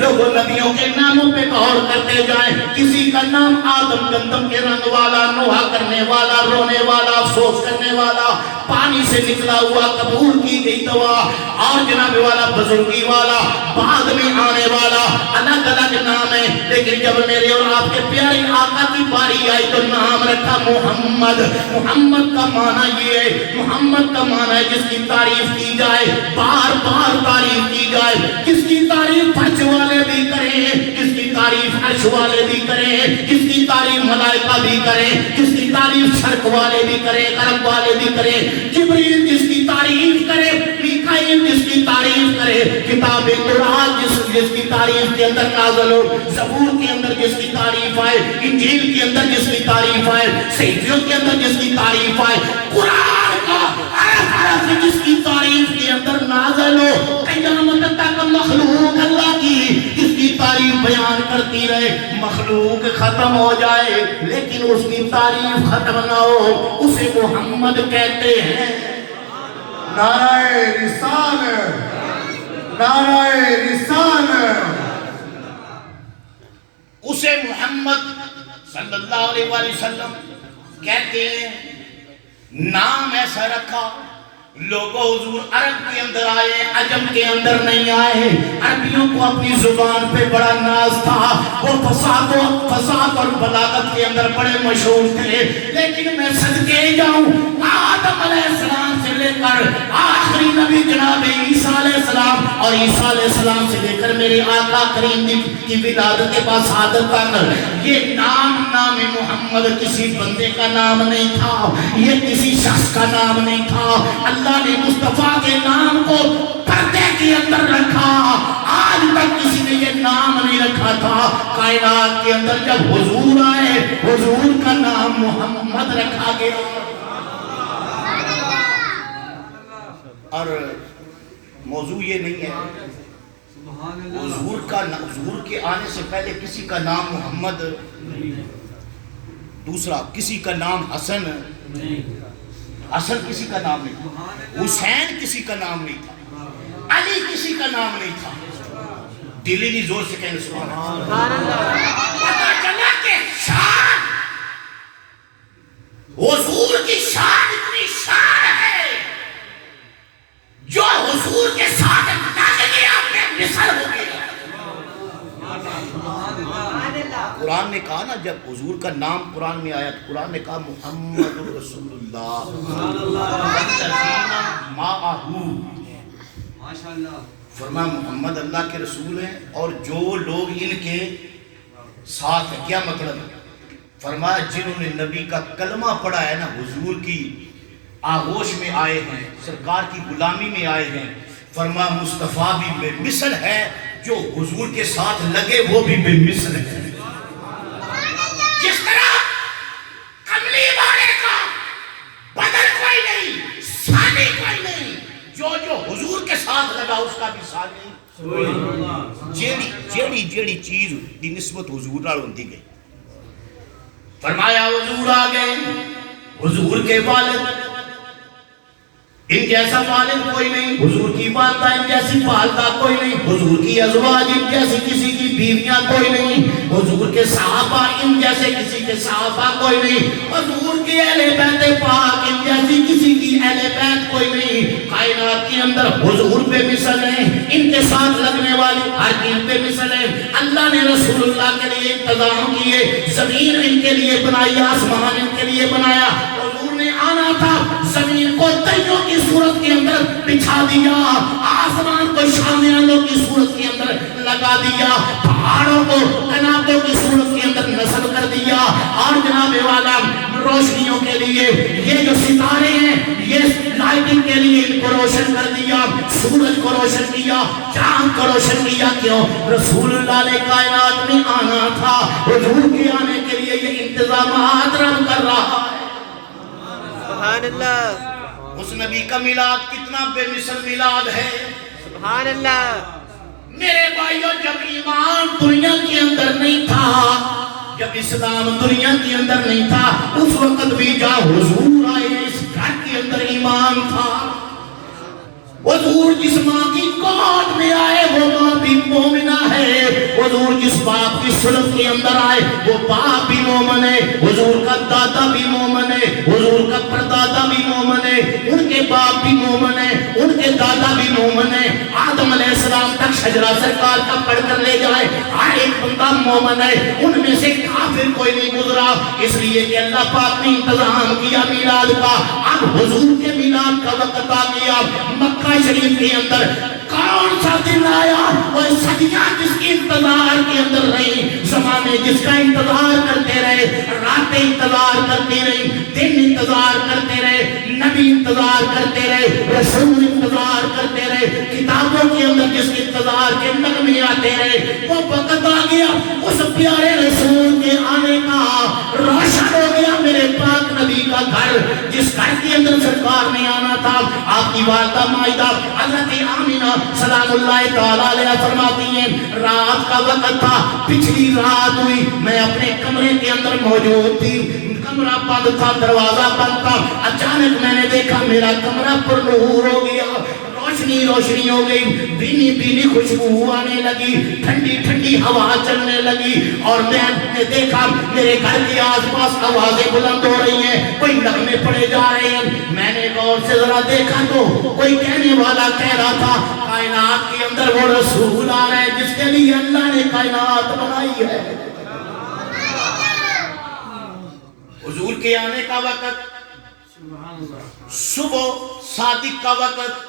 لوگوں نبیوں کے ناموں پہ غور کرتے جائیں. کسی کا نام آدم گندم کے رنگ والا, نوحہ کرنے والا, رونے والا, افسوس کرنے والا, پانی سے نکلا ہوا, قبول کی گئی دوا, اور جناب والا بزرگی والا, بعد میں آنے والا, الگ الگ نام ہے. لیکن جب میرے اور آپ کے پیارے آقا کی باری آئی تو نام رکھا محمد. محمد کا معنی یہ ہے, محمد کا معنی ہے جس کی تعریف کی جائے, بار بار تعریف کی جائے, جس کی تعریف فرش والے بھی کریں, جس کی تعریف عرش والے بھی کریں, جس کی تعریف ملائکہ بھی کریں, جس کی تعریف شرق والے بھی کریں, غرب والے بھی کریں, جبریل جس کی تعریف کرے, میکائیل جس کی تعریف کرے, کتاب قرآن جس کی تعریف کے اندر نازل ہو, زبور کے اندر جس کی تعریف آئے, انجیل کے اندر جس کی تعریف آئے, صحیفوں کے اندر جس کی تعریف آئے, قرآن کا حرف حرف جس کی تعریف کے اندر نازل ہو, قیامت تک مخلوق اللہ کی جس کی تعریف بیان کرتی رہے. مخلوق ختم ہو جائے لیکن اس کی تعریف ختم نہ ہو, اسے محمد کہتے ہیں. نعرہ رسالت, نعرہ رسالت. اسے محمد صلی اللہ علیہ وآلہ وسلم کہتے ہیں. نام ایسا رکھا, لوگوں حضور عرب کے اندر آئے, عجم کے اندر نہیں آئے. عربیوں کو اپنی زبان پہ بڑا ناز تھا, وہ فصاحت اور بلاغت کے اندر بڑے مشہور تھے. لیکن میں صدقے جاؤں, آدم علیہ السلام سے لے کر آخری نبی جناب عیسیٰ علیہ السلام, اور عیسیٰ علیہ السلام سے لے کر میرے آقا کریم کی ولادت کے بعد سعادت تک, یہ نام محمد کسی بندے کا نام نہیں تھا, یہ کسی شخص کا نام نہیں تھا. اللہ نے مصطفیٰ کے نام کو پردے کے اندر رکھا. آج تک کسی نے یہ نام نہیں رکھا تھا. کائنات کے اندر جب حضور آئے, حضور کا نام محمد رکھا گیا. اور موضوع یہ نہیں ہے, حضور کے آنے سے پہلے کسی کا نام محمد, دوسرا کسی کا نام حسن, حسن کسی کا نام نہیں تھا, حسین کسی کا نام نہیں تھا, علی کسی کا نام نہیں تھا. دلی نہیں زور سے کہنے سبحان اللہ. پتہ چلا کہ شان, حضور کی شان اتنی شان ہے جو حضور کے ساتھ نازلی آپ نے مثل ہو گئی. قرآن نے کہا نا, جب حضور کا نام قرآن میں آیا تو قرآن نے کہا محمد رسول اللہ فرمایا محمد اللہ کے رسول ہیں اور جو لوگ ان کے ساتھ ہیں. کیا مطلب ہے؟ فرمایا جنہوں نے نبی کا کلمہ پڑھا ہے نا, حضور کی آغوش میں آئے ہیں, سرکار کی غلامی میں آئے ہیں. فرمایا مصطفیٰ بھی بے مثل ہے, جو حضور کے ساتھ لگے وہ بھی بے مثل ہے. جس طرح کملی والے کا بدل کوئی نہیں, ثانی کوئی نہیں, جو حضور کے ساتھ لگا اس کا بھی ثانی. جیڑی چیز دی نسبت حضور نال ہوندی گئی. فرمایا حضور آ گئے, حضور کے والد ان جیسا والد کوئی نہیں, حضور کی والدہ ان جیسی والدہ کوئی نہیں, حضور کی ازواج ان جیسی کسی کی بیویاں کوئی نہیں, حضور کے صحابہ ان جیسے کسی کے صحابہ کوئی نہیں, حضور کے اہل بیت پاک ان جیسی کسی کی اہل بیت کوئی نہیں. کائنات کے اندر حضور بے مثل ہیں, ان کے ساتھ لگنے والی ہر چیز بے مثل ہے. اللہ نے رسول اللہ کے لیے انتظام کیے, زمین ان کے لیے بنائی, آسمان ان کے لیے بنایا. حضور نے آنا تھا, زمین کو دروں کی صورت کے اندر بچھا دیا, آسمان کو شامیانوں کی صورت کے اندر لگا دیا, پہاڑوں کو کنابوں کی صورت کے اندر نصب کر دیا, اور جناب والا روشنیوں کے لیے یہ جو ستارے ہیں یہ لائٹنگ کے لیے ان کو روشن کر دیا, سورج کو روشن کیا, چاند کو روشن کیا. کیوں؟ رسول اللہ نے کائنات میں آنا تھا, حضور کے آنے کے لیے یہ انتظامات رب کر رہا ہے. سبحان اللہ. اس نبی کا میلاد کتنا بے مثل میلاد ہے. سبحان اللہ. میرے بھائیوں, جب ایمان دنیا کے اندر نہیں تھا, جب اسلام دنیا کے اندر نہیں تھا, اس وقت بھی جا حضور آئے اس گھر کے اندر ایمان تھا. حضور جس ماں کی گود میں آئے وہ ماں بھی مومنہ ہے، حضور جس باپ کی سلب کے اندر آئے وہ باپ بھی مومن ہے، حضور کا دادا بھی مومن ہے، حضور کا پردادا بھی مومن ہے، ان کے باپ بھی مومن ہے، ان کے دادا بھی مومن ہے، آدم علیہ السلام تک شجرہ سرکار کا پڑھ کر لے جائے ہر ایک بندہ مومن ہے، ان میں سے کافر کوئی نہیں گزرا، اس لیے کہ اللہ پاک نے انتظام کیا میلاد کا۔ اب حضور کے میلاد کا وقت آ گیا، مکہ شریف کے اندر کون سا دن آیا؟ وہ صدیاں جس کی انتظار کے اندر رہی، زمانے جس کا انتظار کرتے رہے، راتیں انتظار کرتے رہی، دن انتظار کرتے رہے، نبی انتظار کرتے رہے، رسول انتظار کرتے رہے، کتابوں کے اندر جس کے انتظار کے نغمے آتے رہے، وہ وقت آ گیا اس پیارے رسول کے آنے کا، روشن ہو گیا میرے پاک نبی کا گھر، جس گھر کے اندر سرکار نے آنا تھا۔ آپ کی والدہ مائدہ حضرت آمینہ سلام اللہ تعالیٰ علیہ فرماتی ہیں رات کا وقت تھا، پچھلی رات ہوئی، میں اپنے کمرے کے اندر موجود تھی، کمرہ بند تھا، دروازہ بند تھا، اچانک میں نے دیکھا میرا کمرہ پر نور ہو گیا، روشنی روشنی ہو گئی، بینی بینی خوشبو آنے لگی، ٹھنڈی ٹھنڈی ہوا چلنے لگی، اور میں نے دیکھا میرے گھر کے آس پاس آوازیں بلند ہو رہی ہیں، کوئی نغمے پڑے جا رہے ہیں۔ میں نے غور سے ذرا دیکھا تو کوئی کہنے والا کہہ رہا تھا کائنات کے اندر وہ رسول آ رہے ہیں جس کے لیے اللہ نے کائنات بنائی ہے۔ حضور کے آنے کا وقت صبح صادق کا وقت،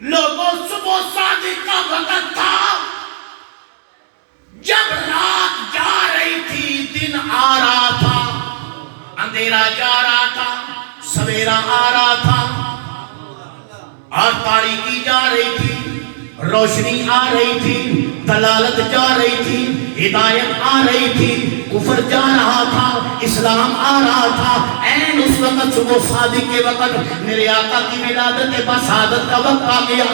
لوگوں صبح صادق کا وقت تھا، جب رات جا رہی تھی دن آ رہا تھا، اندھیرا جا رہا تھا سویرا آ رہا تھا، اور تاریکی جا رہی تھی، روشنی آ رہی تھی، دلالت جا رہی تھی، ہدایت آ رہی تھی، کفر جا رہا تھا، اسلام آ رہا تھا۔ این اس وقت صبح صادق کے وقت میرے آقا کی ولادت بسعادت کا وقت آ گیا۔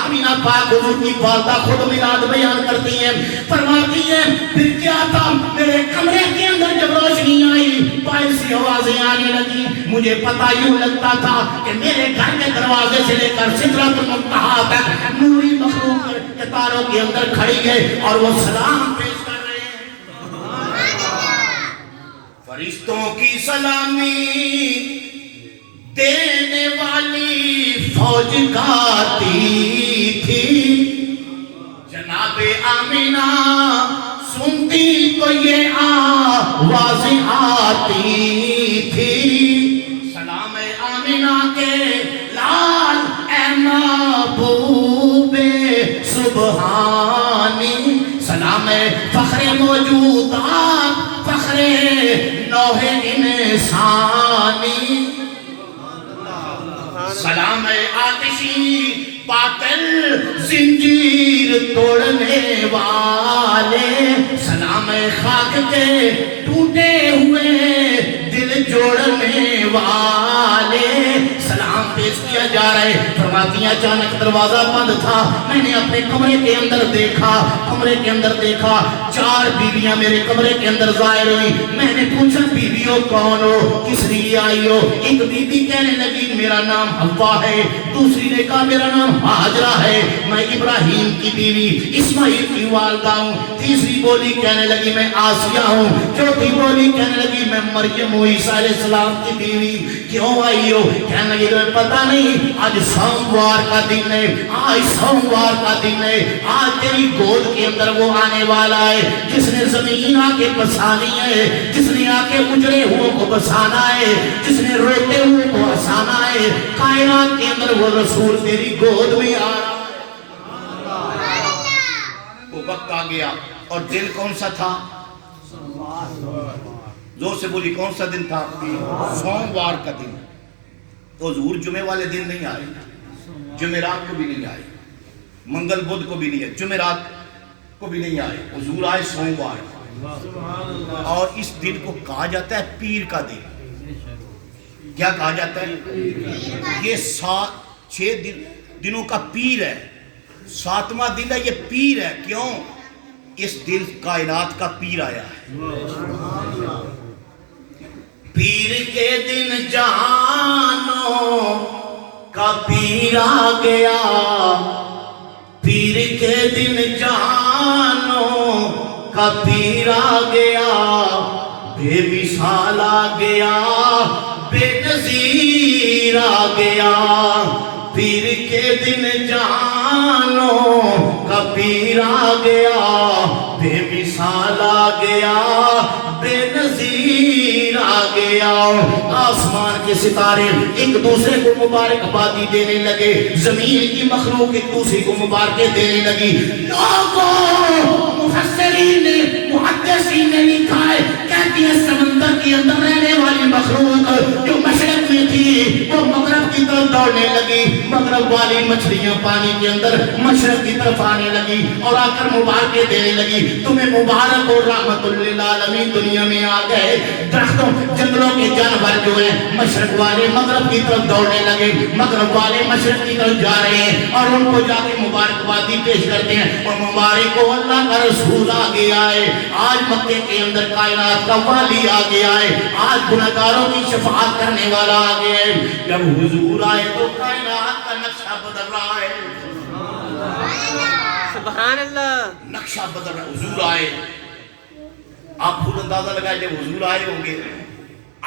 آمینہ پاک حضور کی والدہ خود میلاد بیان کرتی ہیں، فرماتی ہیں پھر کیا تھا، میرے کمرے کے اندر جب روشنی آئی باہر سے آوازیں آنے لگی، مجھے پتہ یوں لگتا تھا کہ میرے گھر کے دروازے سے لے کر سدرۃ المنتہا تک نوری مخلوق قطاروں کے اندر کھڑی ہے اور وہ سلام پیش کر رہے ہیں۔ فرشتوں کی سلامی دینے والی فوج گاتی تھی، جناب آمینہ سنتی تو یہ آوازیں آتی تھی، سلام آمینہ کے لال اے محبوب سبحانی، سلام فخر موجودات فخر نوح انسانی، سلام آتشی باطل زنجیر توڑنے والے، سلام خاک کے ٹوٹے ہوئے دل جوڑنے والے، سلام پیش کیا جا رہے۔ فرماتی ہیں اچانک دروازہ بند تھا، میں نے اپنے کمرے کے اندر دیکھا، چار بیویاں میرے کمرے کے اندر ظاہر ہوئی۔ میں نے پوچھا بیویوں کون ہو، کس لیے آئی ہو؟ ایک بیوی کہنے لگی میرا نام حوا ہے، دوسری نے کہا میرا نام ہاجرہ ہے، میں ابراہیم کی بیوی اسماعیل کی والدہ ہوں، تیسری بولی کہنے لگی میں آسیہ ہوں، چوتھی بولی کہنے لگی میں مریم ہوں عیسیٰ علیہ السلام کی بیوی۔ کیوں آئی ہو؟ کہنے لگی تمہیں پتہ نہیں آج سوموار کا دن ہے، آج سوموار کا دن ہے، آج تیری گود کے اندر وہ آنے والا ہے جس نے زمین آ کے بسانی ہے، جس نے آ کے اجڑے ہوئے کو بسانا ہے، جس نے روتے ہوئے کو ہسانا ہے، کائنات کے اندر وہ رسول تیری گود میں آ رہا ہے۔ وہ وقت آ گیا اور دن کون سا تھا؟ زور سے بولی کون سا دن تھا؟ سوموار کا دن۔ تو حضور جمعے والے دن نہیں آئے، جمعرات کو بھی نہیں آئے، منگل بدھ کو بھی نہیں آئے، جمعرات کو بھی نہیں آئے، حضور آئے سوموار۔ اور اس دن کو کہا جاتا ہے پیر کا دن۔ کیا کہا جاتا ہے؟ یہ 6 دنوں کا پیر ہے، 7واں دن ہے، یہ پیر ہے۔ کیوں؟ اس دن کائنات کا پیر آیا ہے۔ پیر کے دن جہانوں کا کا پیر آ گیا، پیر کے دن جہانوں کا پیر آ گیا، بے مثال آ گیا، بے نظیر آ گیا، پیر کے دن جہانوں کا پیر آ گیا، بے مثال آ گیا، بے نظیر آ گیا۔ آسمان کے ستارے ایک دوسرے کو مبارکبادی دینے لگے، زمین کی مخلوق ایک دوسرے کو مبارکیں دینے لگی۔ لوگوں، مفسرین نے، محدثین نے لکھا ہے، کہتی ہے سمندر کے اندر رہنے والی مخلوق جو مشرق میں تھی وہ مغرب کی طرف دوڑنے لگی، مغرب والی مچھلیاں پانی کے اندر مشرق کی طرف آنے لگی اور آ کر مبارکیں دینے لگی، تمہیں مبارک اور رحمت للعالمین دنیا میں آ گئے۔ درختوں جنگلوں کے جانور جو ہیں مشرق والے مغرب کی طرف دوڑنے لگے، مغرب والے مشرق کی طرف جا رہے ہیں اور ان کو جا کے مبارکبادی پیش کرتے ہیں، اور مبارک ہو اللہ کا رسول آ گیا ہے، آج مکے کے اندر کائنات کا والی آ گیا ہے، آج گنہگاروں کی شفاعت کرنے والا آ گیا ہے۔ جب حضور آئے تو کائنات کا نقشہ بدل رہا ہے، سبحان اللہ، نقشہ بدل رہا ہے۔ حضور آئے، آپ خود اندازہ لگائے جب حضور آئے ہوں گے،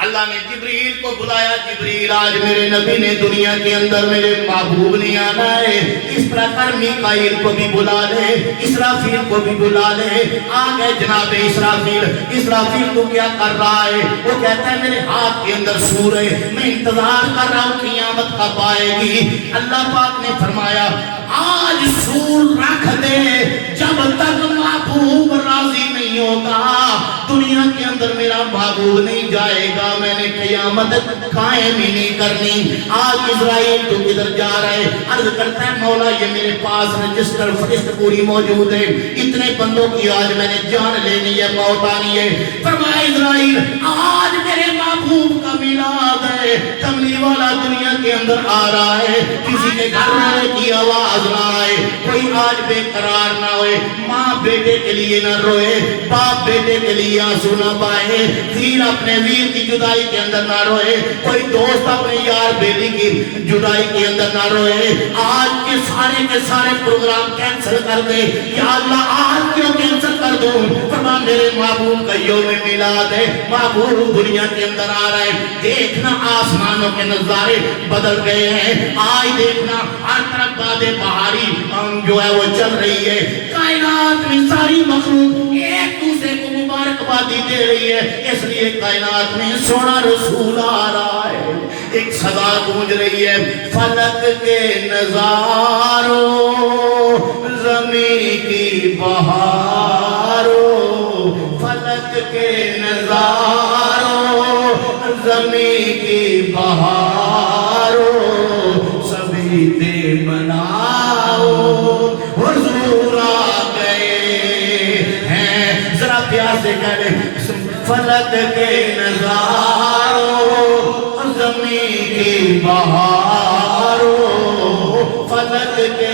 اللہ نے جبریل کو بلایا، جبریل آج میرے نبی نے دنیا کے اندر میرے محبوب نے آنا ہے، اس طرح کر میکائیل کو بھی بلا لے، اسرافیل کو بھی بلا لے۔ آ گئے جناب اسرافیل، اسرافیل کو کیا کر رہا ہے؟ وہ کہتا ہے میرے ہاتھ کے اندر سور ہے، میں انتظار کر رہا ہوں قیامت کب آئے گی۔ اللہ پاک نے فرمایا آج سور رکھ دے، جب تک محبوب راضی نہیں ہوگا دنیا کے اندر میرا محبوب نہیں جائے گا، میں نے قیامت قائم ہی نہیں کرنی۔ آج اسرائیل تو کدھر جا رہے، عرض کرتا ہے مولا یہ میرے پاس رجسٹر فہرست پوری موجود ہے، اتنے بندوں کی آج میں نے جان لینی ہے، موت آنی ہے۔ فرمایا اسرائیل آج میرے محبوب کا میلاد ہے، کملی والا دنیا کے اندر آ رہا ہے، کسی کے گھر رونے کی آواز نہ آئے، کوئی آج بے قرار نہ ہوئے، ماں بیٹے کے لیے نہ روئے، باپ بیٹے کے لیے آنسو نہ پائے، ویر اپنے ویر کی جدائی کے اندر نہ روئے، کوئی دوست اپنے یار بیلی کی جدائی کے اندر نہ روئے۔ آج کے سارے پروگرام کینسل کر دے، یا اللہ آج کیوں کینسل کر دوں؟ فرما میرے محبوب کا یوم میلاد ہے، محبوب دنیا کے اندر آ رہا ہے۔ دیکھنا آسمانوں کے نظارے بدل گئے ہیں، آج دیکھنا ہر طرف باد بہاری جو ہے وہ چل رہی ہے، کائنات میں ساری مخلوق ایک دوسرے کو مبارکبادی دے رہی ہے، اس لیے کائنات میں سونا رسول آ رہا ہے۔ ایک صدا گونج رہی ہے، فلک کے نظاروں زمین کی بہاروں، فلک کے نظاروں زمین کی بہاروں، سبھی دے مناؤ حضور آ گئے ہیں۔ ذرا پیار سے کہہ لیں فلک کے نظاروں زمین کی بہاروں، فلک کے